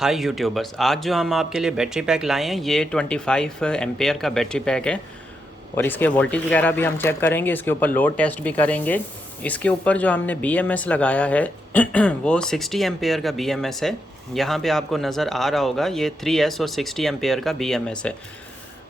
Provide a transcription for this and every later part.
हाय YouTubers, आज जो हम आपके लिए बैटरी पैक लाए हैं ये 25 एम्पेयर का बैटरी पैक है। और इसके वोल्टेज वगैरह भी हम चेक करेंगे, इसके ऊपर लोड टेस्ट भी करेंगे। इसके ऊपर जो हमने BMS लगाया है वो 60 एम्पेयर का BMS है। यहाँ पे आपको नज़र आ रहा होगा, ये 3S और 60 एम्पेयर का BMS है।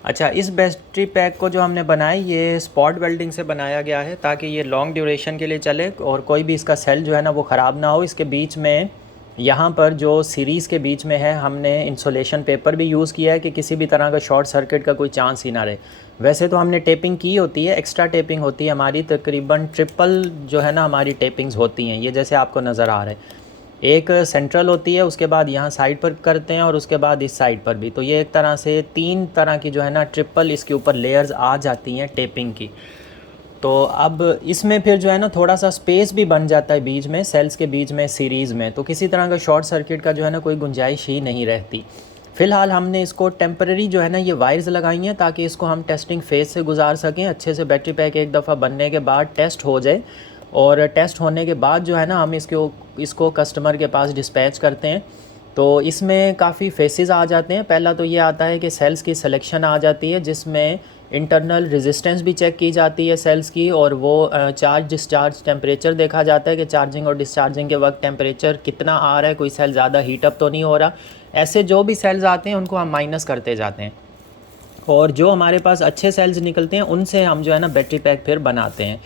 अच्छा, इस बैटरी पैक को जो हमने बनाया ये स्पॉट वेल्डिंग से बनाया गया है ताकि ये लॉन्ग ड्यूरेशन के लिए चले और कोई भी इसका सेल जो है ना वो ख़राब ना हो। इसके बीच में यहाँ पर जो सीरीज़ के बीच में है हमने इंसुलेशन पेपर भी यूज़ किया है कि किसी भी तरह का शॉर्ट सर्किट का कोई चांस ही ना रहे। वैसे तो हमने टेपिंग की होती है, एक्स्ट्रा टेपिंग होती है हमारी, तकरीबन ट्रिपल जो है ना हमारी टेपिंग्स होती हैं। ये जैसे आपको नज़र आ रहा है, एक सेंट्रल होती है, उसके बाद यहाँ साइड पर करते हैं और उसके बाद इस साइड पर भी। तो ये एक तरह से 3 तरह की जो है ना ट्रिपल इसके ऊपर लेयर्स आ जाती हैं टेपिंग की। तो अब इसमें फिर जो है ना थोड़ा सा स्पेस भी बन जाता है बीच में, सेल्स के बीच में सीरीज़ में, तो किसी तरह का शॉर्ट सर्किट का जो है ना कोई गुंजाइश ही नहीं रहती। फ़िलहाल हमने इसको टेम्पररी जो है ना ये वायर्स लगाई हैं ताकि इसको हम टेस्टिंग फेज़ से गुजार सकें अच्छे से। बैटरी पैक एक दफ़ा बनने के बाद टेस्ट हो जाए और टेस्ट होने के बाद जो है ना हम इसको कस्टमर के पास डिस्पैच करते हैं। तो इसमें काफ़ी फेसेस आ जाते हैं। पहला तो ये आता है कि सेल्स की सिलेक्शन आ जाती है जिसमें इंटरनल रेजिस्टेंस भी चेक की जाती है सेल्स की, और वो चार्ज डिस्चार्ज टेम्परेचर देखा जाता है कि चार्जिंग और डिस्चार्जिंग के वक्त टेम्परेचर कितना आ रहा है, कोई सेल ज़्यादा हीटअप तो नहीं हो रहा। ऐसे जो भी सेल्स आते हैं उनको हम माइनस करते जाते हैं और जो हमारे पास अच्छे सेल्स निकलते हैं उनसे हम जो है ना बैटरी पैक फिर बनाते हैं।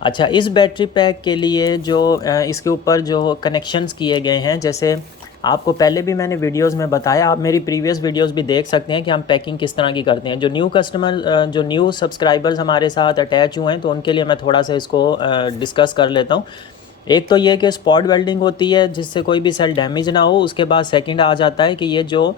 अच्छा, इस बैटरी पैक के लिए जो इसके ऊपर जो कनेक्शंस किए गए हैं, जैसे आपको पहले भी मैंने वीडियोस में बताया, आप मेरी प्रीवियस वीडियोस भी देख सकते हैं कि हम पैकिंग किस तरह की करते हैं। जो न्यू कस्टमर जो न्यू सब्सक्राइबर्स हमारे साथ अटैच हुए हैं तो उनके लिए मैं थोड़ा सा इसको डिस्कस कर लेता हूँ। एक तो ये कि स्पॉट वेल्डिंग होती है जिससे कोई भी सेल डैमेज ना हो। उसके बाद सेकंड आ जाता है कि ये जो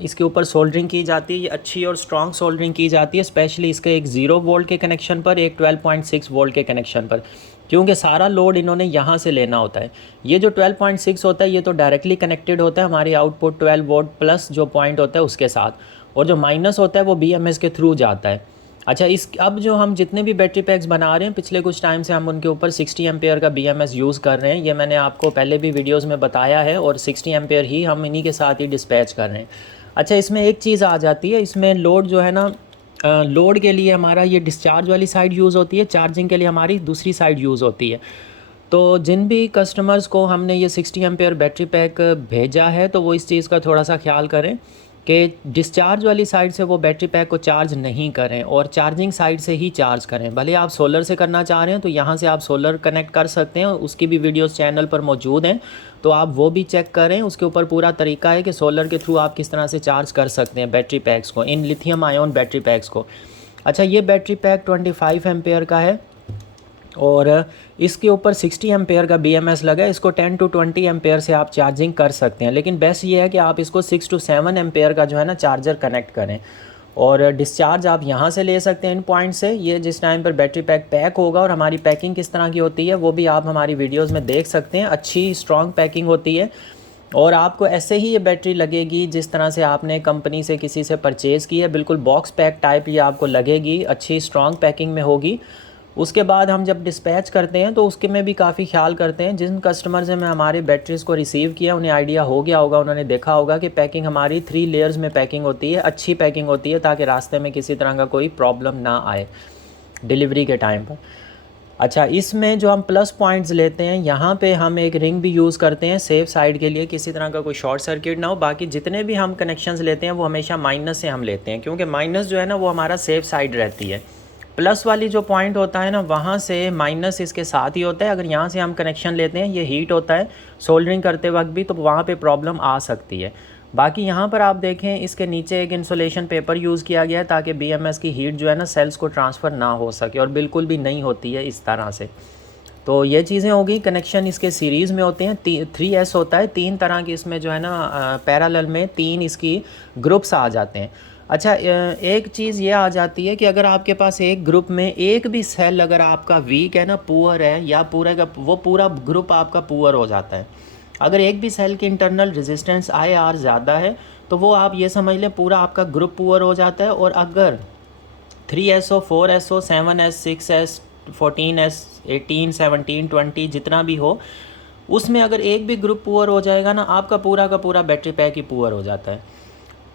इसके ऊपर सोल्डरिंग की जाती है, ये अच्छी और स्ट्रॉन्ग सोल्डरिंग की जाती है, स्पेशली इसके एक 0 वोल्ट के कनेक्शन पर, एक 12.6 वोल्ट के कनेक्शन पर, क्योंकि सारा लोड इन्होंने यहाँ से लेना होता है। ये जो 12.6 होता है ये तो डायरेक्टली कनेक्टेड होता है हमारी आउटपुट 12 वोल्ट प्लस जो पॉइंट होता है उसके साथ, और जो माइनस होता है वो BMS के थ्रू जाता है। अच्छा, अब जो हम जितने भी बैटरी पैक्स बना रहे हैं पिछले कुछ टाइम से हम उनके ऊपर 60 एम्पेयर का BMS यूज़ कर रहे हैं। ये मैंने आपको पहले भी वीडियोस में बताया है और 60 एम्पेयर ही हम इन्हीं के साथ ही डिस्पैच कर रहे हैं। अच्छा, इसमें एक चीज़ आ जाती है, इसमें लोड जो है ना लोड के लिए हमारा ये डिस्चार्ज वाली साइड यूज़ होती है, चार्जिंग के लिए हमारी दूसरी साइड यूज़ होती है। तो जिन भी कस्टमर्स को हमने ये 60 एम्पेयर बैटरी पैक भेजा है तो वो इस चीज़ का थोड़ा सा ख्याल करें कि डिस्चार्ज वाली साइड से वो बैटरी पैक को चार्ज नहीं करें और चार्जिंग साइड से ही चार्ज करें। भले आप सोलर से करना चाह रहे हैं तो यहाँ से आप सोलर कनेक्ट कर सकते हैं, उसकी भी वीडियोस चैनल पर मौजूद हैं, तो आप वो भी चेक करें। उसके ऊपर पूरा तरीका है कि सोलर के थ्रू आप किस तरह से चार्ज कर सकते हैं बैटरी पैक्स को, इन लिथियम आयन बैटरी पैक्स को। अच्छा, ये बैटरी पैक 25 एम्पेयर का है और इसके ऊपर 60 एम्पेयर का BMS लगा है। इसको 10 to 20 एम्पेयर से आप चार्जिंग कर सकते हैं, लेकिन बेस्ट ये है कि आप इसको 6 to 7 एम्पेयर का जो है ना चार्जर कनेक्ट करें और डिस्चार्ज आप यहाँ से ले सकते हैं इन पॉइंट से। ये जिस टाइम पर बैटरी पैक पैक होगा, और हमारी पैकिंग किस तरह की होती है वो भी आप हमारी वीडियोज़ में देख सकते हैं, अच्छी स्ट्रॉन्ग पैकिंग होती है और आपको ऐसे ही ये बैटरी लगेगी जिस तरह से आपने कंपनी से किसी से परचेज़ की है, बिल्कुल बॉक्स पैक टाइप ये आपको लगेगी, अच्छी स्ट्रॉन्ग पैकिंग में होगी। उसके बाद हम जब डिस्पैच करते हैं तो उसके में भी काफ़ी ख्याल करते हैं। जिन कस्टमर से मैं हमारे बैटरीज़ को रिसीव किया उन्हें आइडिया हो गया होगा, उन्होंने देखा होगा कि पैकिंग हमारी 3 लेयर्स में पैकिंग होती है, अच्छी पैकिंग होती है ताकि रास्ते में किसी तरह का कोई प्रॉब्लम ना आए डिलीवरी के टाइम पर। अच्छा, इसमें जो हम प्लस पॉइंट्स लेते हैं यहाँ पे हम एक रिंग भी यूज़ करते हैं सेफ़ साइड के लिए, किसी तरह का कोई शॉर्ट सर्किट ना हो। बाकी जितने भी हम कनेक्शंस लेते हैं वो हमेशा माइनस से हम लेते हैं, क्योंकि माइनस जो है ना वो हमारा सेफ़ साइड रहती है। प्लस वाली जो पॉइंट होता है ना वहाँ से माइनस इसके साथ ही होता है। अगर यहाँ से हम कनेक्शन लेते हैं ये हीट होता है सोल्डरिंग करते वक्त भी, तो वहाँ पे प्रॉब्लम आ सकती है। बाकी यहाँ पर आप देखें इसके नीचे एक इंसुलेशन पेपर यूज़ किया गया है ताकि BMS की हीट जो है ना सेल्स को ट्रांसफ़र ना हो सके, और बिल्कुल भी नहीं होती है इस तरह से। तो ये चीज़ें होगी। कनेक्शन इसके सीरीज़ में होते हैं, 3S होता है, 3 तरह की इसमें जो है ना पैरेलल में 3 इसकी ग्रुप्स आ जाते हैं। अच्छा, एक चीज़ ये आ जाती है कि अगर आपके पास एक ग्रुप में एक भी सेल अगर आपका वीक है ना, पुअर है, या पूरा का वो पूरा ग्रुप आपका पुअर हो जाता है। अगर एक भी सेल की इंटरनल रेजिस्टेंस IR ज़्यादा है तो वो आप ये समझ लें पूरा आपका ग्रुप पुअर हो जाता है। और अगर 3S हो, 4S हो, 7S, 6S, 14S, 18, 17, 20 जितना भी हो, उसमें अगर एक भी ग्रुप पुअर हो जाएगा ना, आपका पूरा का पूरा बैटरी पैक ही पुअर हो जाता है।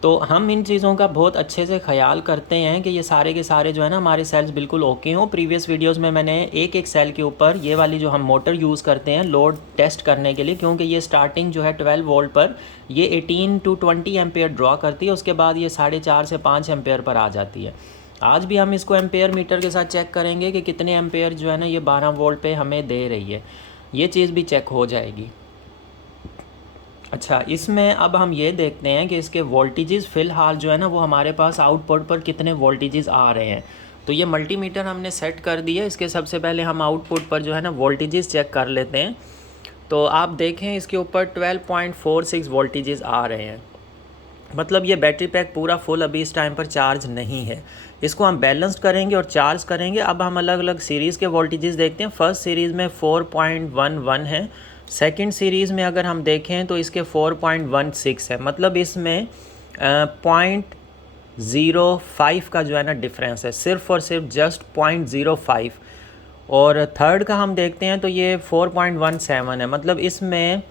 तो हम इन चीज़ों का बहुत अच्छे से ख्याल करते हैं कि ये सारे के सारे जो है ना हमारे सेल्स बिल्कुल ओके हों। प्रीवियस वीडियोस में मैंने एक एक सेल के ऊपर ये वाली जो हम मोटर यूज़ करते हैं लोड टेस्ट करने के लिए, क्योंकि ये स्टार्टिंग जो है 12 वोल्ट पर ये 18 to 20 एम्पेयर ड्रॉ करती है, उसके बाद ये 4.5 से 5 एम्पेयर पर आ जाती है। आज भी हम इसको एम्पेयर मीटर के साथ चेक करेंगे कि कितने एम्पेयर जो है ना ये 12 वोल्ट पे हमें दे रही है, ये चीज़ भी चेक हो जाएगी। अच्छा, इसमें अब हम ये देखते हैं कि इसके वोल्टेजेस फ़िलहाल जो है ना वो हमारे पास आउटपुट पर कितने वोल्टेजेस आ रहे हैं। तो ये मल्टीमीटर हमने सेट कर दिया। इसके सबसे पहले हम आउटपुट पर जो है ना वोल्टेजेस चेक कर लेते हैं। तो आप देखें इसके ऊपर 12.46 वोल्टेजेस आ रहे हैं, मतलब ये बैटरी पैक पूरा फुल अभी इस टाइम पर चार्ज नहीं है। इसको हम बैलेंस्ड करेंगे और चार्ज करेंगे। अब हम अलग अलग सीरीज़ के वोल्टेजेस देखते हैं। फर्स्ट सीरीज़ में 4.11 है, सेकंड सीरीज़ में अगर हम देखें तो इसके 4.16 है, मतलब इसमें 0.05 का जो है ना डिफरेंस है, सिर्फ़ और सिर्फ जस्ट 0.05। और थर्ड का हम देखते हैं तो ये 4.17 है, मतलब इसमें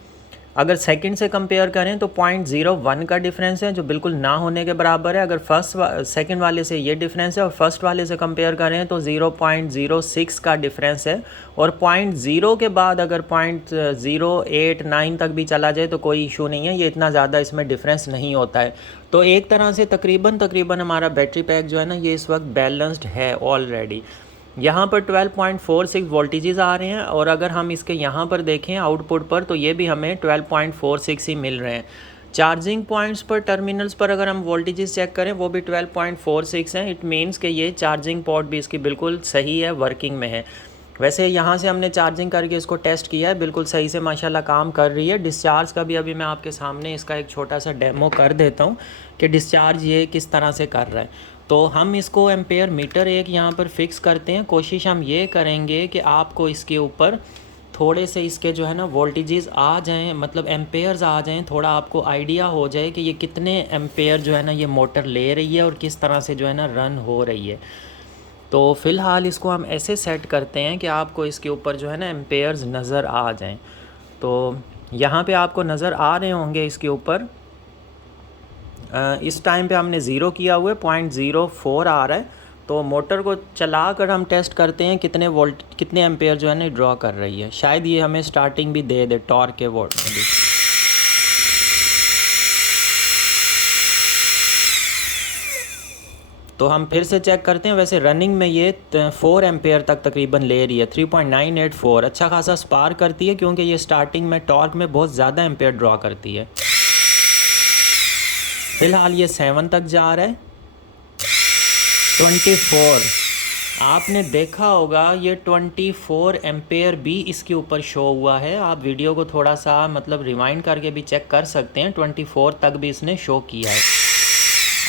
अगर सेकंड से कंपेयर करें तो 0.01 का डिफरेंस है, जो बिल्कुल ना होने के बराबर है। अगर सेकंड वाले से ये डिफरेंस है और फर्स्ट वाले से कंपेयर करें तो 0.06 का डिफरेंस है। और 0.0 के बाद अगर 0.089 तक भी चला जाए तो कोई इशू नहीं है, ये इतना ज़्यादा इसमें डिफरेंस नहीं होता है। तो एक तरह से तकरीबन हमारा बैटरी पैक जो है ना ये इस वक्त बैलेंस्ड है ऑलरेडी। यहाँ पर 12.46 वोल्टेजेस आ रहे हैं, और अगर हम इसके यहाँ पर देखें आउटपुट पर तो ये भी हमें 12.46 ही मिल रहे हैं। चार्जिंग पॉइंट्स पर, टर्मिनल्स पर अगर हम वोल्टेजेस चेक करें वो भी 12.46 हैं। इट मीन्स कि ये चार्जिंग पोर्ट भी इसकी बिल्कुल सही है, वर्किंग में है। वैसे यहाँ से हमने चार्जिंग करके इसको टेस्ट किया है, बिल्कुल सही से माशाल्लाह काम कर रही है। डिस्चार्ज का भी अभी मैं आपके सामने इसका एक छोटा सा डेमो कर देता हूँ कि डिस्चार्ज ये किस तरह से कर रहा है। तो हम इसको एम्पेयर मीटर एक यहाँ पर फिक्स करते हैं। कोशिश हम ये करेंगे कि आपको इसके ऊपर थोड़े से इसके जो है ना वोल्टेजेस आ जाएं, मतलब एम्पेयर्स आ जाएं, थोड़ा आपको आइडिया हो जाए कि ये कितने एम्पेयर जो है ना ये मोटर ले रही है और किस तरह से जो है ना रन हो रही है। तो फ़िलहाल इसको हम ऐसे सेट करते हैं कि आपको इसके ऊपर जो है ना एम्पेयर्स नज़र आ जाएं। तो यहाँ पे आपको नज़र आ रहे होंगे इसके ऊपर। इस टाइम पे हमने ज़ीरो किया हुआ है, 0.04 आ रहा है। तो मोटर को चला कर हम टेस्ट करते हैं कितने एम्पेयर जो है ना ड्रॉ कर रही है। शायद ये हमें स्टार्टिंग भी दे दे टॉर्क के वोल्ट में भी। तो हम फिर से चेक करते हैं। वैसे रनिंग में ये 4 एम्पेयर तक तकरीबन ले रही है, 3.984। अच्छा खासा स्पार्क करती है क्योंकि ये स्टार्टिंग में टॉर्क में बहुत ज़्यादा एम्पेयर ड्रॉ करती है। फ़िलहाल ये 7 तक जा रहा है, 24। आपने देखा होगा ये 24 एम्पेयर भी इसके ऊपर शो हुआ है। आप वीडियो को थोड़ा सा मतलब रिवाइंड करके भी चेक कर सकते हैं, 24 तक भी इसने शो किया है।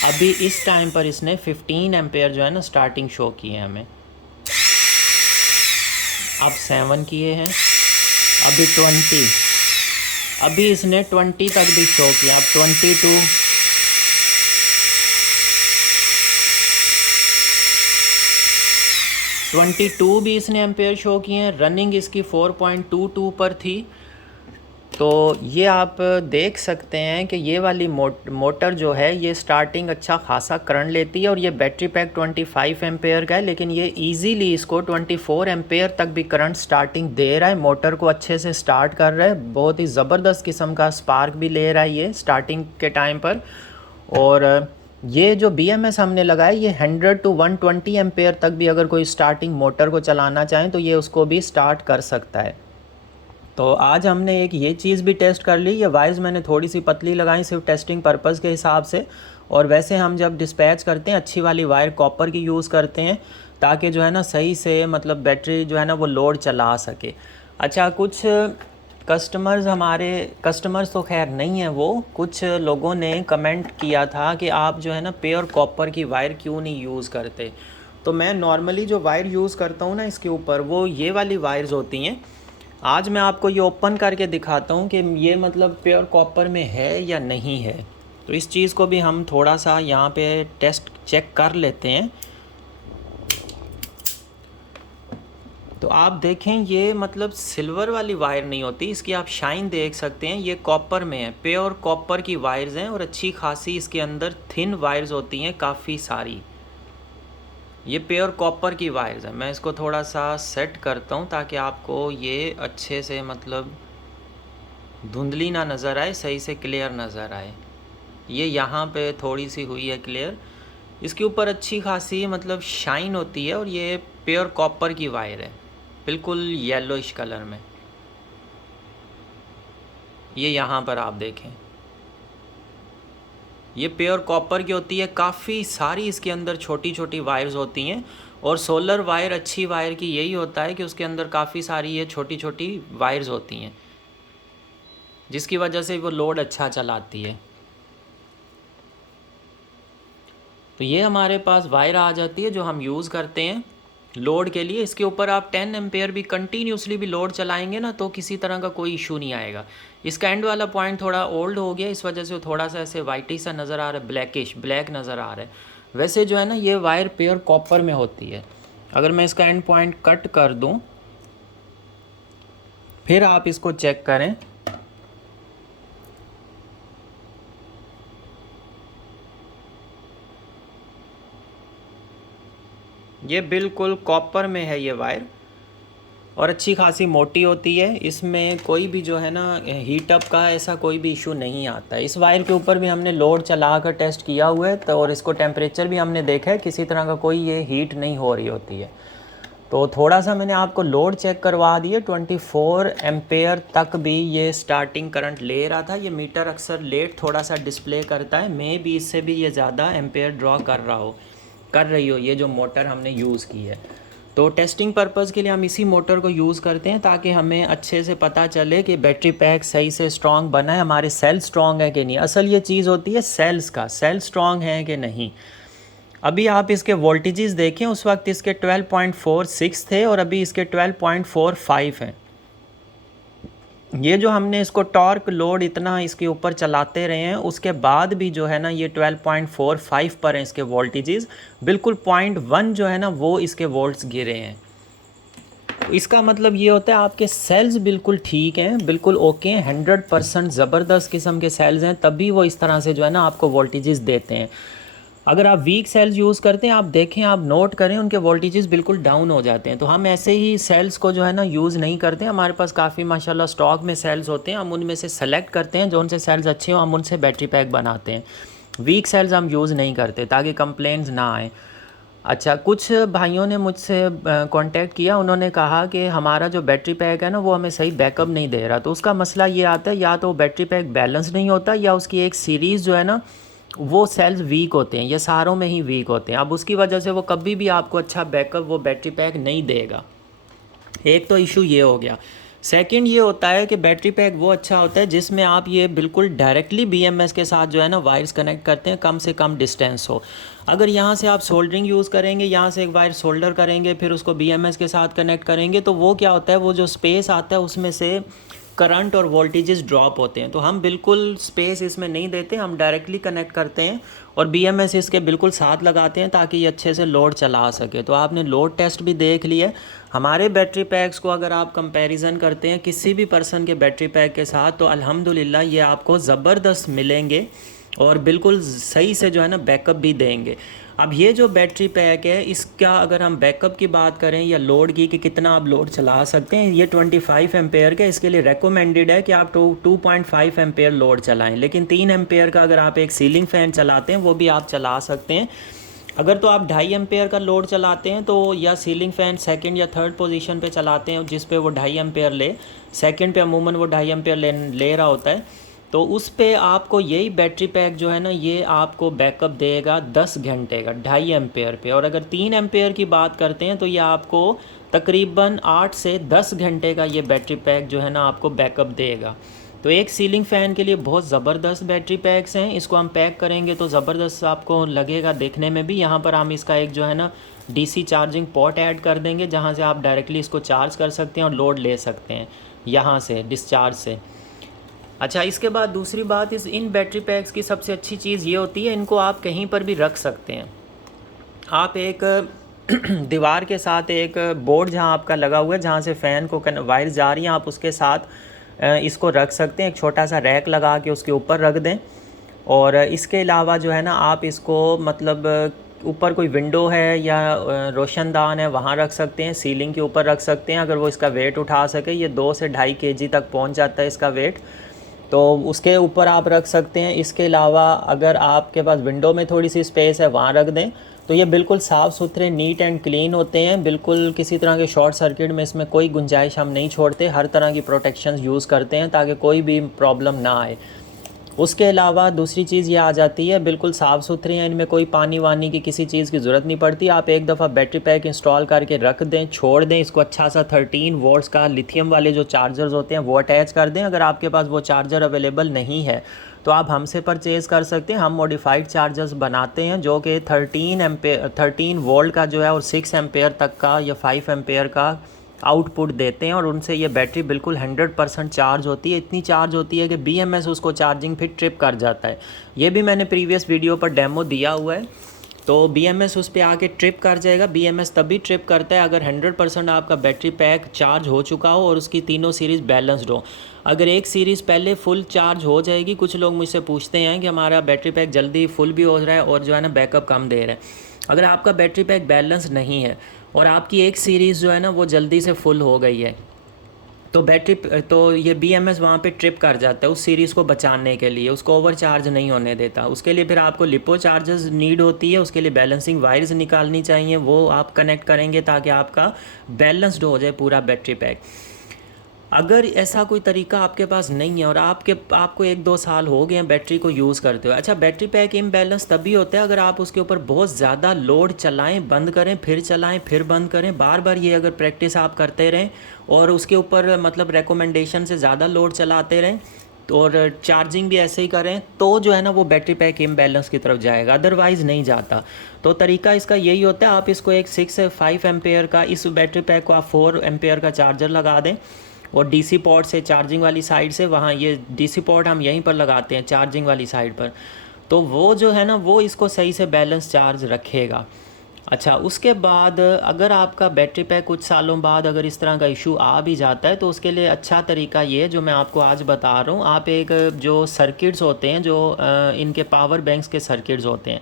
अभी इस टाइम पर इसने 15 एम्पेयर जो है ना स्टार्टिंग शो किए हैं हमें। अब 7 किए हैं, अभी 20, अभी इसने 20 तक भी शो किया। अब 22, 22 भी इसने एम्पेयर शो किए हैं। रनिंग इसकी 4.22 पर थी। तो ये आप देख सकते हैं कि ये वाली मोटर जो है ये स्टार्टिंग अच्छा खासा करंट लेती है, और ये बैटरी पैक 25 एम्पेयर का है, लेकिन ये इजीली इसको 24 एम्पेयर तक भी करंट स्टार्टिंग दे रहा है। मोटर को अच्छे से स्टार्ट कर रहा है, बहुत ही ज़बरदस्त किस्म का स्पार्क भी ले रहा है ये स्टार्टिंग के टाइम पर। और ये जो BMS हमने लगाया ये 100 to 120 एम्पेयर तक भी अगर कोई स्टार्टिंग मोटर को चलाना चाहें तो ये उसको भी स्टार्ट कर सकता है। तो आज हमने एक ये चीज़ भी टेस्ट कर ली। ये वायर्स मैंने थोड़ी सी पतली लगाई सिर्फ टेस्टिंग पर्पज़ के हिसाब से, और वैसे हम जब डिस्पैच करते हैं अच्छी वाली वायर कॉपर की यूज़ करते हैं ताकि जो है ना सही से मतलब बैटरी जो है ना वो लोड चला सके। अच्छा, कुछ कस्टमर्स तो खैर नहीं है, वो कुछ लोगों ने कमेंट किया था कि आप जो है ना प्योर कॉपर की वायर क्यों नहीं यूज़ करते। तो मैं नॉर्मली जो वायर यूज़ करता हूँ ना इसके ऊपर वो ये वाली वायर्स होती हैं। आज मैं आपको ये ओपन करके दिखाता हूँ कि ये मतलब प्योर कॉपर में है या नहीं है। तो इस चीज़ को भी हम थोड़ा सा यहाँ पे टेस्ट चेक कर लेते हैं। तो तो आप देखें ये मतलब सिल्वर वाली वायर नहीं होती, इसकी आप शाइन देख सकते हैं, ये कॉपर में है, प्योर कॉपर की वायर्स हैं और अच्छी खासी इसके अंदर थिन वायर्स होती हैं काफ़ी सारी। ये प्योर कॉपर की वायर्स हैं। मैं इसको थोड़ा सा सेट करता हूँ ताकि आपको ये अच्छे से मतलब धुंधली ना नज़र आए, सही से क्लियर नज़र आए। ये यहाँ पे थोड़ी सी हुई है क्लियर, इसके ऊपर अच्छी खासी मतलब शाइन होती है और ये प्योर कॉपर की वायर है, बिल्कुल येलोइश कलर में। ये यहाँ पर आप देखें, ये प्योर कॉपर की होती है, काफ़ी सारी इसके अंदर छोटी छोटी वायर्स होती हैं। और सोलर वायर अच्छी वायर की यही होता है कि उसके अंदर काफ़ी सारी ये छोटी छोटी वायर्स होती हैं, जिसकी वजह से वो लोड अच्छा चलाती है। तो ये हमारे पास वायर आ जाती है जो हम यूज़ करते हैं लोड के लिए। इसके ऊपर आप 10 एम्पेयर भी कंटिन्यूसली भी लोड चलाएंगे ना तो किसी तरह का कोई इशू नहीं आएगा। इसका एंड वाला पॉइंट थोड़ा ओल्ड हो गया, इस वजह से थोड़ा सा ऐसे वाइटी सा नज़र आ रहा है, ब्लैक नज़र आ रहा है। वैसे जो है ना ये वायर प्योर कॉपर में होती है। अगर मैं इसका एंड पॉइंट कट कर दूँ फिर आप इसको चेक करें, ये बिल्कुल कॉपर में है ये वायर और अच्छी खासी मोटी होती है। इसमें कोई भी जो है ना हीट अप का ऐसा कोई भी इशू नहीं आता है। इस वायर के ऊपर भी हमने लोड चला कर टेस्ट किया हुआ है तो और इसको टेम्परेचर भी हमने देखा है, किसी तरह का कोई ये हीट नहीं हो रही होती है। तो थोड़ा सा मैंने आपको लोड चेक करवा दिए, 24 एम्पेयर तक भी ये स्टार्टिंग करंट ले रहा था। ये मीटर अक्सर लेट थोड़ा सा डिस्प्ले करता है, मे भी इससे भी ये ज़्यादा एम्पेयर ड्रॉ कर रही हो ये जो मोटर हमने यूज़ की है। तो टेस्टिंग पर्पज़ के लिए हम इसी मोटर को यूज़ करते हैं ताकि हमें अच्छे से पता चले कि बैटरी पैक सही से स्ट्रॉन्ग बना है, हमारे सेल स्ट्रॉन्ग है कि नहीं। असल ये चीज़ होती है सेल्स का, सेल स्ट्रॉन्ग है कि नहीं। अभी आप इसके वोल्टेजेस देखें, उस वक्त इसके 12.46 थे और अभी इसके 12.45 हैं। ये जो हमने इसको टॉर्क लोड इतना इसके ऊपर चलाते रहे हैं उसके बाद भी जो है ना ये 12.45 पर हैं इसके वोल्टेजेस, बिल्कुल 0.1 जो है ना वो इसके वोल्ट्स गिरे हैं। तो इसका मतलब ये होता है आपके सेल्स बिल्कुल ठीक हैं, बिल्कुल ओके हैं, 100% ज़बरदस्त किस्म के सेल्स हैं, तभी वो इस तरह से जो है ना आपको वोल्टेजेस देते हैं। अगर आप वीक सेल्स यूज़ करते हैं, आप देखें, आप नोट करें, उनके वोल्टेजेस बिल्कुल डाउन हो जाते हैं। तो हम ऐसे ही सेल्स को जो है ना यूज़ नहीं करते। हमारे पास काफ़ी माशाल्लाह स्टॉक में सेल्स होते हैं, हम उनमें से सेलेक्ट करते हैं, जो उनसे सेल्स अच्छे हों हम उनसे बैटरी पैक बनाते हैं। वीक सेल्स हम यूज़ नहीं करते ताकि कंप्लेंट्स ना आए। अच्छा, कुछ भाइयों ने मुझसे कांटेक्ट किया, उन्होंने कहा कि हमारा जो बैटरी पैक है ना वो हमें सही बैकअप नहीं दे रहा। तो उसका मसला ये आता है या तो बैटरी पैक बैलेंस नहीं होता या उसकी एक सीरीज़ जो है ना वो सेल्स वीक होते हैं, ये सारों में ही वीक होते हैं। अब उसकी वजह से वो कभी भी आपको अच्छा बैकअप वो बैटरी पैक नहीं देगा। एक तो इशू ये हो गया। सेकंड ये होता है कि बैटरी पैक वो अच्छा होता है जिसमें आप ये बिल्कुल डायरेक्टली बीएमएस के साथ जो है ना वायर्स कनेक्ट करते हैं, कम से कम डिस्टेंस हो। अगर यहाँ से आप सोल्डरिंग यूज़ करेंगे, यहाँ से एक वायर सोल्डर करेंगे फिर उसको बीएमएस के साथ कनेक्ट करेंगे तो वो क्या होता है, वो जो स्पेस आता है उसमें से करंट और वोल्टेजेस ड्रॉप होते हैं। तो हम बिल्कुल स्पेस इसमें नहीं देते, हम डायरेक्टली कनेक्ट करते हैं और बीएमएस इसके बिल्कुल साथ लगाते हैं ताकि ये अच्छे से लोड चला सके। तो आपने लोड टेस्ट भी देख लिया। हमारे बैटरी पैक्स को अगर आप कंपैरिजन करते हैं किसी भी पर्सन के बैटरी पैक के साथ तो अल्हम्दुलिल्लाह ये आपको ज़बरदस्त मिलेंगे और बिल्कुल सही से जो है ना बैकअप भी देंगे। अब ये जो बैटरी पैक है इसका अगर हम बैकअप की बात करें या लोड की कि कितना आप लोड चला सकते हैं, ये 25 एम्पेयर का इसके लिए रेकमेंडेड है कि आप 2.5 एम्पेयर लोड चलाएं। लेकिन 3 एम्पेयर का अगर आप एक सीलिंग फ़ैन चलाते हैं वो भी आप चला सकते हैं। अगर तो आप 2.5 एम्पेयर का लोड चलाते हैं तो या सीलिंग फ़ैन सेकंड या थर्ड पोजीशन पे चलाते हैं जिस पे वो 2.5 एम्पेयर ले, सेकंड पे अमूमन वो 2.5 एम्पेयर ले रहा होता है, तो उस पे आपको यही बैटरी पैक जो है ना ये आपको बैकअप देगा 10 घंटे का 2.5 एम्पेयर पे। और अगर 3 एम्पेयर की बात करते हैं तो ये आपको तकरीबन 8 से 10 घंटे का ये बैटरी पैक जो है ना आपको बैकअप देगा। तो एक सीलिंग फ़ैन के लिए बहुत ज़बरदस्त बैटरी पैक्स हैं। इसको हम पैक करेंगे तो ज़बरदस्त आपको लगेगा देखने में भी। यहाँ पर हम इसका एक जो है ना डीसी चार्जिंग पोर्ट ऐड कर देंगे जहाँ से आप डायरेक्टली इसको चार्ज कर सकते हैं और लोड ले सकते हैं यहाँ से डिस्चार्ज से। अच्छा, इसके बाद दूसरी बात इन बैटरी पैक्स की सबसे अच्छी चीज़ ये होती है इनको आप कहीं पर भी रख सकते हैं। आप एक दीवार के साथ एक बोर्ड जहाँ आपका लगा हुआ है, जहाँ से फ़ैन को वायर जा रही हैं, आप उसके साथ इसको रख सकते हैं। एक छोटा सा रैक लगा के उसके ऊपर रख दें। और इसके अलावा जो है ना, आप इसको मतलब ऊपर कोई विंडो है या रोशनदान है वहाँ रख सकते हैं, सीलिंग के ऊपर रख सकते हैं, अगर वो इसका वेट उठा सके। ये 2 से 2.5 kg तक पहुँच जाता है इसका वेट, तो उसके ऊपर आप रख सकते हैं। इसके अलावा अगर आपके पास विंडो में थोड़ी सी स्पेस है, वहाँ रख दें। तो ये बिल्कुल साफ़ सुथरे, नीट एंड क्लीन होते हैं। बिल्कुल किसी तरह के शॉर्ट सर्किट में इसमें कोई गुंजाइश हम नहीं छोड़ते। हर तरह की प्रोटेक्शंस यूज़ करते हैं ताकि कोई भी प्रॉब्लम ना आए। उसके अलावा दूसरी चीज़ ये आ जाती है, बिल्कुल साफ़ सुथरे हैं, इनमें कोई पानी वानी की किसी चीज़ की ज़रूरत नहीं पड़ती। आप एक दफ़ा बैटरी पैक इंस्टॉल करके रख दें, छोड़ दें इसको। अच्छा सा 13 वोल्ट्स का लिथियम वाले जो चार्जर्स होते हैं वो अटैच कर दें। अगर आपके पास वो चार्जर अवेलेबल नहीं है तो आप हमसे परचेज़ कर सकते हैं। हम मॉडिफाइड चार्जर्स बनाते हैं जो कि 13 वोल्ट का जो है, और 6 एम्पेयर तक का या 5 एम्पेयर का आउटपुट देते हैं। और उनसे ये बैटरी बिल्कुल 100% चार्ज होती है। इतनी चार्ज होती है कि BMS उसको चार्जिंग फिर ट्रिप कर जाता है। ये भी मैंने प्रीवियस वीडियो पर डेमो दिया हुआ है। तो BMS उस पर आके ट्रिप कर जाएगा। BMS तभी ट्रिप करता है अगर 100% आपका बैटरी पैक चार्ज हो चुका हो और उसकी तीनों सीरीज़ बैलेंस्ड हो। अगर एक सीरीज़ पहले फुल चार्ज हो जाएगी, कुछ लोग मुझसे पूछते हैं कि हमारा बैटरी पैक जल्दी फुल भी हो रहा है और जो है ना बैकअप कम दे रहा है। अगर आपका बैटरी पैक बैलेंस नहीं है और आपकी एक सीरीज़ जो है ना वो जल्दी से फुल हो गई है, तो ये BMS वहाँ पे ट्रिप कर जाता है उस सीरीज़ को बचाने के लिए, उसको ओवर चार्ज नहीं होने देता। उसके लिए फिर आपको लिपो चार्जर्स नीड होती है। उसके लिए बैलेंसिंग वायर्स निकालनी चाहिए, वो आप कनेक्ट करेंगे ताकि आपका बैलेंस्ड हो जाए पूरा बैटरी पैक। अगर ऐसा कोई तरीका आपके पास नहीं है और आपको 1-2 साल हो गए हैं बैटरी को यूज़ करते हो। अच्छा, बैटरी पैक इम्बैलेंस तभी होता है अगर आप उसके ऊपर बहुत ज़्यादा लोड चलाएं, बंद करें, फिर चलाएं, फिर बंद करें, बार बार ये अगर प्रैक्टिस आप करते रहें और उसके ऊपर मतलब रिकमेंडेशन से ज़्यादा लोड चलाते रहें और चार्जिंग भी ऐसे ही करें, तो जो है ना वो बैटरी पैक इम्बैलेंस की तरफ जाएगा, अदरवाइज़ नहीं जाता। तो तरीका इसका यही होता है, आप इसको एक 6 से 5 एम्पेयर का, इस बैटरी पैक को आप 4 एम्पेयर का चार्जर लगा दें और DC पोर्ट से, चार्जिंग वाली साइड से, वहाँ ये DC पोर्ट हम यहीं पर लगाते हैं चार्जिंग वाली साइड पर, तो वो जो है ना वो इसको सही से बैलेंस चार्ज रखेगा। अच्छा, उसके बाद अगर आपका बैटरी पैक कुछ सालों बाद अगर इस तरह का इशू आ भी जाता है तो उसके लिए अच्छा तरीका ये है जो मैं आपको आज बता रहा हूँ। आप एक जो सर्किट्स होते हैं, जो इनके पावर बैंक्स के सर्किट्स होते हैं,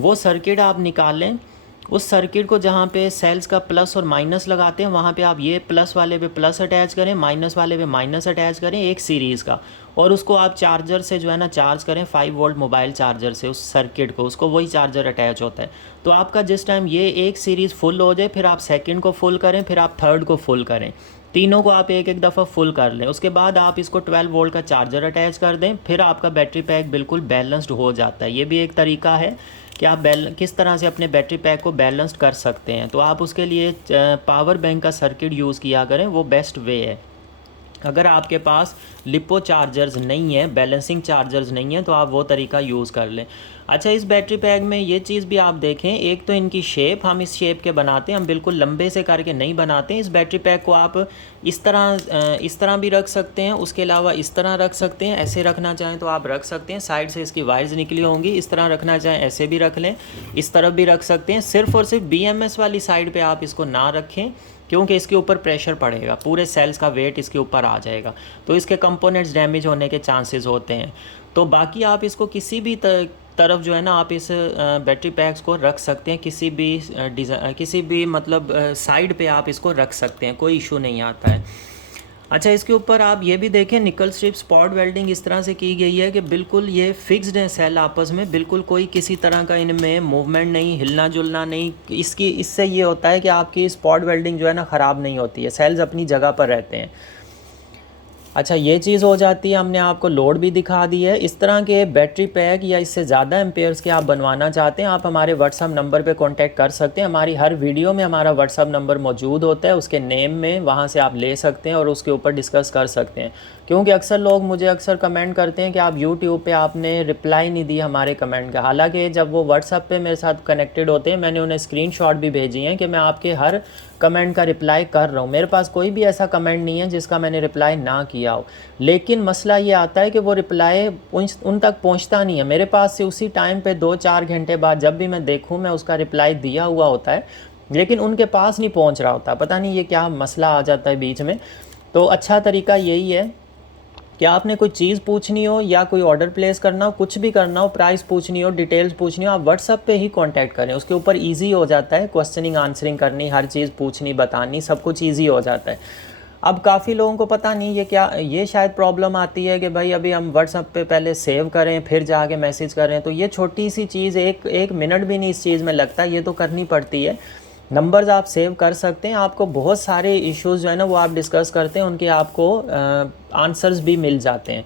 वो सर्किट आप निकालें। उस सर्किट को जहाँ पे सेल्स का प्लस और माइनस लगाते हैं वहाँ पे आप ये प्लस वाले पे प्लस अटैच करें, माइनस वाले पे माइनस अटैच करें एक सीरीज़ का, और उसको आप चार्जर से जो है ना चार्ज करें 5 वोल्ट मोबाइल चार्जर से उस सर्किट को, उसको वही चार्जर अटैच होता है। तो आपका जिस टाइम ये एक सीरीज़ फुल हो जाए फिर आप सेकंड को फुल करें, फिर आप थर्ड को फुल करें, तीनों को आप एक एक दफ़ा फुल कर लें। उसके बाद आप इसको 12 वोल्ट का चार्जर अटैच कर दें, फिर आपका बैटरी पैक बिल्कुल बैलेंस्ड हो जाता है। ये भी एक तरीका है कि आप किस तरह से अपने बैटरी पैक को बैलेंस्ड कर सकते हैं। तो आप उसके लिए पावर बैंक का सर्किट यूज़ किया करें, वो बेस्ट वे है। अगर आपके पास लिपो चार्जर्स नहीं है, बैलेंसिंग चार्जर्स नहीं है, तो आप वो तरीका यूज़ कर लें। अच्छा, इस बैटरी पैक में ये चीज़ भी आप देखें, एक तो इनकी शेप, हम इस शेप के बनाते हैं, हम बिल्कुल लंबे से करके नहीं बनाते हैं। इस बैटरी पैक को आप इस तरह भी रख सकते हैं, उसके अलावा इस तरह रख सकते हैं, ऐसे रखना चाहें तो आप रख सकते हैं, साइड से इसकी वायर्स निकली होंगी, इस तरह रखना चाहें ऐसे भी रख लें, इस तरफ भी रख सकते हैं। सिर्फ़ और सिर्फ BMS वाली साइड पर आप इसको ना रखें क्योंकि इसके ऊपर प्रेशर पड़ेगा, पूरे सेल्स का वेट इसके ऊपर आ जाएगा, तो इसके कंपोनेंट्स डैमेज होने के चांसेस होते हैं। तो बाकी आप इसको किसी भी तरफ जो है ना आप इस बैटरी पैक्स को रख सकते हैं, किसी भी मतलब साइड पे आप इसको रख सकते हैं, कोई इशू नहीं आता है। अच्छा, इसके ऊपर आप ये भी देखें, निकल स्ट्रिप स्पॉट वेल्डिंग इस तरह से की गई है कि बिल्कुल ये फिक्स्ड है सेल आपस में, बिल्कुल कोई किसी तरह का इनमें मूवमेंट नहीं, हिलना जुलना नहीं। इससे ये होता है कि आपकी स्पॉट वेल्डिंग जो है ना ख़राब नहीं होती है, सेल्स अपनी जगह पर रहते हैं। अच्छा, ये चीज़ हो जाती है। हमने आपको लोड भी दिखा दी है। इस तरह के बैटरी पैक या इससे ज़्यादा एम्पेयर्स के आप बनवाना चाहते हैं, आप हमारे व्हाट्सअप नंबर पे कांटेक्ट कर सकते हैं। हमारी हर वीडियो में हमारा व्हाट्सअप नंबर मौजूद होता है, उसके नेम में, वहाँ से आप ले सकते हैं और उसके ऊपर डिस्कस कर सकते हैं। क्योंकि अक्सर लोग मुझे कमेंट करते हैं कि आप यूट्यूब पे आपने रिप्लाई नहीं दी हमारे कमेंट का, हालांकि जब वो व्हाट्सअप पे मेरे साथ कनेक्टेड होते हैं मैंने उन्हें स्क्रीनशॉट भी भेजी हैं कि मैं आपके हर कमेंट का रिप्लाई कर रहा हूँ। मेरे पास कोई भी ऐसा कमेंट नहीं है जिसका मैंने रिप्लाई ना किया हो, लेकिन मसला ये आता है कि वो रिप्लाई उन तक पहुँचता नहीं है मेरे पास से। उसी टाइम पे 2-4 घंटे बाद जब भी मैं देखूँ मैं उसका रिप्लाई दिया हुआ होता है, लेकिन उनके पास नहीं पहुंच रहा होता, पता नहीं ये क्या मसला आ जाता है बीच में। तो अच्छा तरीका यही है कि आपने कोई चीज़ पूछनी हो या कोई ऑर्डर प्लेस करना हो, कुछ भी करना हो, प्राइस पूछनी हो, डिटेल्स पूछनी हो, आप व्हाट्सअप पे ही कांटेक्ट करें। उसके ऊपर इजी हो जाता है क्वेश्चनिंग आंसरिंग करनी, हर चीज़ पूछनी बतानी, सब कुछ ईजी हो जाता है। अब काफ़ी लोगों को पता नहीं ये क्या, ये शायद प्रॉब्लम आती है कि भाई अभी हम व्हाट्सअप पे पहले सेव करें फिर जाके मैसेज करें। तो ये छोटी सी चीज़, एक मिनट भी नहीं इस चीज़ में लगता, ये तो करनी पड़ती है। नंबर्स आप सेव कर सकते हैं, आपको बहुत सारे इश्यूज़ जो है ना वो आप डिस्कस करते हैं, उनके आपको आंसर्स भी मिल जाते हैं।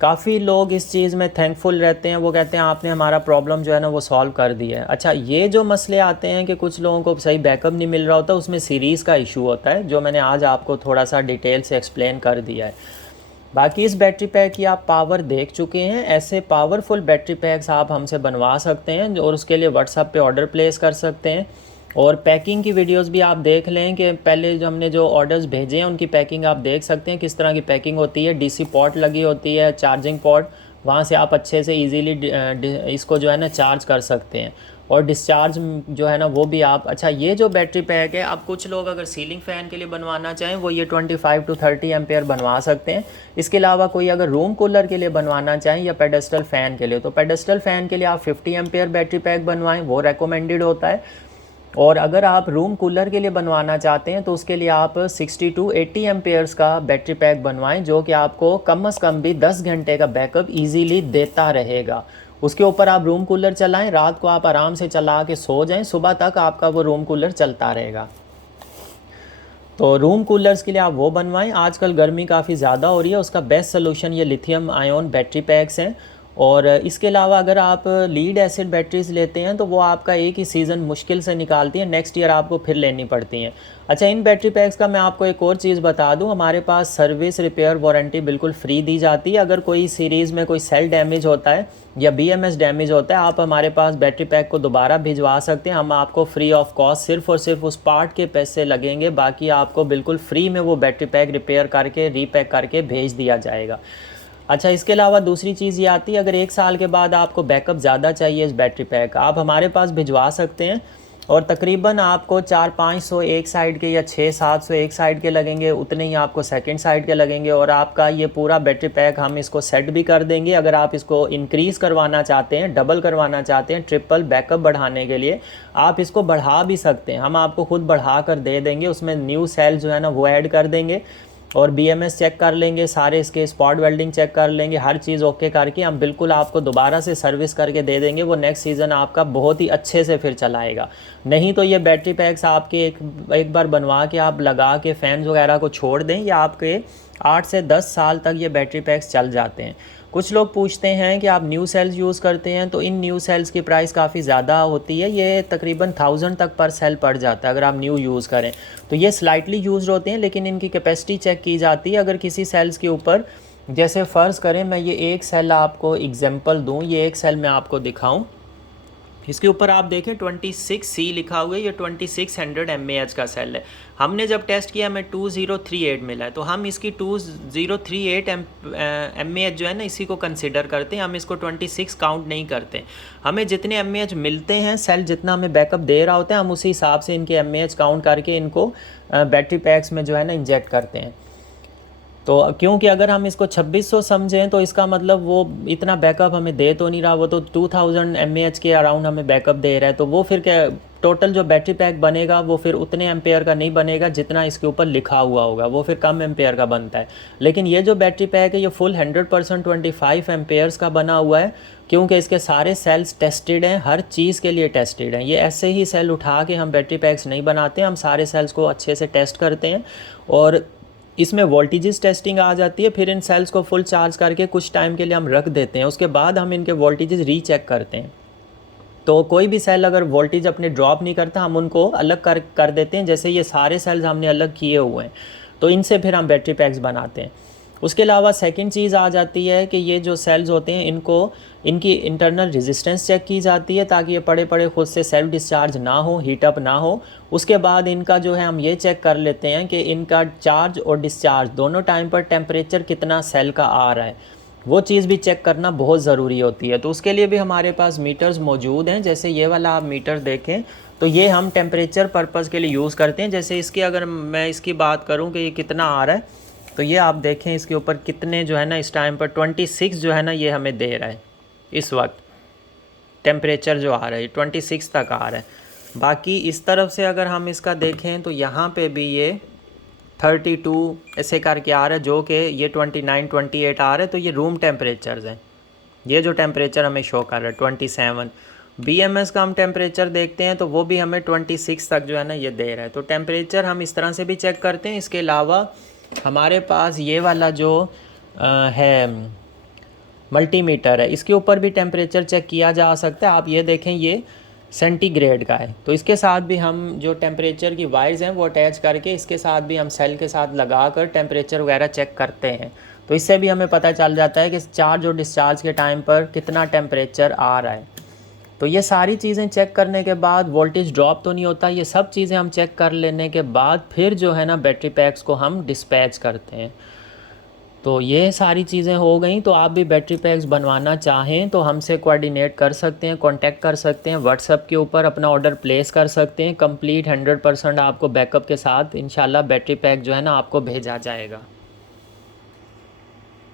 काफ़ी लोग इस चीज़ में थैंकफुल रहते हैं, वो कहते हैं आपने हमारा प्रॉब्लम जो है ना वो सॉल्व कर दिया है। अच्छा, ये जो मसले आते हैं कि कुछ लोगों को सही बैकअप नहीं मिल रहा होता, उसमें सीरीज़ का इशू होता है, जो मैंने आज आपको थोड़ा सा डिटेल से एक्सप्लेन कर दिया है। बाकी इस बैटरी पैक की आप पावर देख चुके हैं, ऐसे पावरफुल बैटरी पैक्स आप हमसे बनवा सकते हैं और उसके लिए व्हाट्सएप पे ऑर्डर प्लेस कर सकते हैं। और पैकिंग की वीडियोस भी आप देख लें कि पहले जो हमने जो ऑर्डर्स भेजे हैं उनकी पैकिंग आप देख सकते हैं, किस तरह की पैकिंग होती है। डीसी पोर्ट लगी होती है, चार्जिंग पोर्ट, वहाँ से आप अच्छे से इजीली इसको जो है ना चार्ज कर सकते हैं। और डिस्चार्ज जो है ना वो भी आप, अच्छा ये जो बैटरी पैक है, अब कुछ लोग अगर सीलिंग फ़ैन के लिए बनवाना चाहें वो ये 25 to 30 एम्पेयर बनवा सकते हैं। इसके अलावा कोई अगर रूम कूलर के लिए बनवाना चाहें या पेडेस्टल फ़ैन के लिए, तो पेडेस्टल फ़ैन के लिए आप 50 एम्पेयर बैटरी पैक बनवाएं, वो रेकमेंडेड होता है। और अगर आप रूम कूलर के लिए बनवाना चाहते हैं तो उसके लिए आप 60 to 80 एम्पेयर्स का बैटरी पैक बनवाएं, जो कि आपको कम से कम भी 10 घंटे का बैकअप इजीली देता रहेगा। उसके ऊपर आप रूम कूलर चलाएं, रात को आप आराम से चला के सो जाएं, सुबह तक आपका वो रूम कूलर चलता रहेगा। तो रूम कूलर्स के लिए आप वो बनवाएं। आजकल गर्मी काफ़ी ज़्यादा हो रही है, उसका बेस्ट सोल्यूशन ये लिथियम आयन बैटरी पैक्स हैं। और इसके अलावा अगर आप लीड एसिड बैटरीज लेते हैं तो वो आपका एक ही सीज़न मुश्किल से निकालती हैं, नेक्स्ट ईयर आपको फिर लेनी पड़ती हैं। अच्छा, इन बैटरी पैक्स का मैं आपको एक और चीज़ बता दूं, हमारे पास सर्विस रिपेयर वारंटी बिल्कुल फ्री दी जाती है। अगर कोई सीरीज़ में कोई सेल डैमेज होता है या BMS डैमेज होता है, आप हमारे पास बैटरी पैक को दोबारा भिजवा सकते हैं। हम आपको फ्री ऑफ कॉस्ट सिर्फ और सिर्फ उस पार्ट के पैसे लगेंगे, बाकी आपको बिल्कुल फ्री में वो बैटरी पैक रिपेयर करके रीपैक करके भेज दिया जाएगा। अच्छा, इसके अलावा दूसरी चीज़ ये आती है, अगर 1 साल के बाद आपको बैकअप ज़्यादा चाहिए इस बैटरी पैक, आप हमारे पास भिजवा सकते हैं। और तकरीबन आपको 400-500 एक साइड के या 600-700 एक साइड के लगेंगे, उतने ही आपको सेकंड साइड के लगेंगे। और आपका ये पूरा बैटरी पैक हम इसको सेट भी कर देंगे। अगर आप इसको इंक्रीज़ करवाना चाहते हैं, डबल करवाना चाहते हैं, ट्रिपल बैकअप बढ़ाने के लिए, आप इसको बढ़ा भी सकते हैं, हम आपको खुद बढ़ा कर दे देंगे। उसमें न्यू सेल जो है ना वो ऐड कर देंगे और BMS चेक कर लेंगे, सारे इसके स्पॉट वेल्डिंग चेक कर लेंगे, हर चीज़ ओके करके हम बिल्कुल आपको दोबारा से सर्विस करके दे देंगे। वो नेक्स्ट सीज़न आपका बहुत ही अच्छे से फिर चलाएगा। नहीं तो ये बैटरी पैक्स आपके एक बार बनवा के आप लगा के फ़ैन वगैरह को छोड़ दें, या आपके 8 से 10 साल तक ये बैटरी पैक्स चल जाते हैं। कुछ लोग पूछते हैं कि आप न्यू सेल्स यूज़ करते हैं, तो इन न्यू सेल्स की प्राइस काफ़ी ज़्यादा होती है, ये तकरीबन 1000 तक पर सेल पड़ जाता है अगर आप न्यू यूज़ करें। तो ये स्लाइटली यूज़ होते हैं, लेकिन इनकी कैपेसिटी चेक की जाती है। अगर किसी सेल्स के ऊपर, जैसे फ़र्ज़ करें मैं ये एक सेल आपको एग्जांपल दूं, ये एक सेल मैं आपको दिखाऊं, इसके ऊपर आप देखें 26C लिखा हुआ है, ये 2600 mAh का सेल है। हमने जब टेस्ट किया हमें 2038 मिला है, तो हम इसकी 2038 mAh जो है ना इसी को कंसिडर करते हैं, हम इसको 26 काउंट नहीं करते। हमें जितने mAh मिलते हैं, सेल जितना हमें बैकअप दे रहा होता है, हम उसी हिसाब से इनके mAh काउंट करके इनको बैटरी पैक्स में जो है ना इंजेक्ट करते हैं। तो क्योंकि अगर हम इसको 2600 समझें तो इसका मतलब वो इतना बैकअप हमें दे तो नहीं रहा, वो तो 2000 mAh के अराउंड हमें बैकअप दे रहा है। तो वो फिर क्या टोटल जो बैटरी पैक बनेगा वो फिर उतने एम्पेयर का नहीं बनेगा जितना इसके ऊपर लिखा हुआ होगा, वो फिर कम एम्पेयर का बनता है। लेकिन ये जो बैटरी पैक है ये फुल 100% 25 एम्पेयर्स का बना हुआ है, क्योंकि इसके सारे सेल्स टेस्टेड हैं, हर चीज़ के लिए टेस्टेड हैं। ये ऐसे ही सेल उठा के हम बैटरी पैक्स नहीं बनाते, हम सारे सेल्स को अच्छे से टेस्ट करते हैं और इसमें वोल्टेजेस टेस्टिंग आ जाती है। फिर इन सेल्स को फुल चार्ज करके कुछ टाइम के लिए हम रख देते हैं, उसके बाद हम इनके वोल्टेजेस रीचेक करते हैं। तो कोई भी सेल अगर वोल्टेज अपने ड्रॉप नहीं करता, हम उनको अलग कर देते हैं। जैसे ये सारे सेल्स हमने अलग किए हुए हैं, तो इनसे फिर हम बैटरी पैक्स बनाते हैं। उसके अलावा सेकंड चीज़ आ जाती है कि ये जो सेल्स होते हैं इनकी इंटरनल रेजिस्टेंस चेक की जाती है, ताकि ये पड़े पड़े खुद से सेल्फ डिस्चार्ज ना हो, हीटअप ना हो। उसके बाद इनका जो है हम ये चेक कर लेते हैं कि इनका चार्ज और डिस्चार्ज दोनों टाइम पर टेम्परेचर कितना सेल का आ रहा है। वो चीज़ भी चेक करना बहुत ज़रूरी होती है। तो उसके लिए भी हमारे पास मीटर्स मौजूद हैं। जैसे ये वाला आप मीटर देखें तो ये हम टेम्परेचर पर्पज़ के लिए यूज़ करते हैं। जैसे इसकी अगर मैं इसकी बात करूं कि ये कितना आ रहा है, तो ये आप देखें इसके ऊपर कितने जो है ना इस टाइम पर 26 जो है ना ये हमें दे रहा है। इस वक्त टेम्परेचर जो आ रहा है 26 तक आ रहा है। बाकी इस तरफ से अगर हम इसका देखें तो यहाँ पे भी ये 32 ऐसे करके आ रहा है, जो कि ये 29 28 आ रहा है। तो ये रूम टेम्परेचर्स हैं। ये जो टेम्परेचर हमें शो कर रहा है 27। BMS का हम टेम्परेचर देखते हैं तो वो भी हमें 26 तक जो है ना ये दे रहा है। तो टेम्परेचर हम इस तरह से भी चेक करते हैं। इसके अलावा हमारे पास ये वाला जो है मल्टीमीटर है, इसके ऊपर भी टेम्परेचर चेक किया जा सकता है। आप ये देखें ये सेंटीग्रेड का है, तो इसके साथ भी हम जो टेम्परेचर की वायर्स हैं वो अटैच करके इसके साथ भी हम सेल के साथ लगा कर टेम्परेचर वगैरह चेक करते हैं। तो इससे भी हमें पता चल जाता है कि चार्ज और डिस्चार्ज के टाइम पर कितना टेम्परेचर आ रहा है। तो ये सारी चीज़ें चेक करने के बाद वोल्टेज ड्रॉप तो नहीं होता, ये सब चीज़ें हम चेक कर लेने के बाद फिर जो है ना बैटरी पैक्स को हम डिस्पैच करते हैं। तो ये सारी चीज़ें हो गई। तो आप भी बैटरी पैक्स बनवाना चाहें तो हमसे कोऑर्डिनेट कर सकते हैं, कांटेक्ट कर सकते हैं, व्हाट्सएप के ऊपर अपना ऑर्डर प्लेस कर सकते हैं। कंप्लीट 100% आपको बैकअप के साथ इंशाल्लाह बैटरी पैक जो है ना आपको भेजा जाएगा।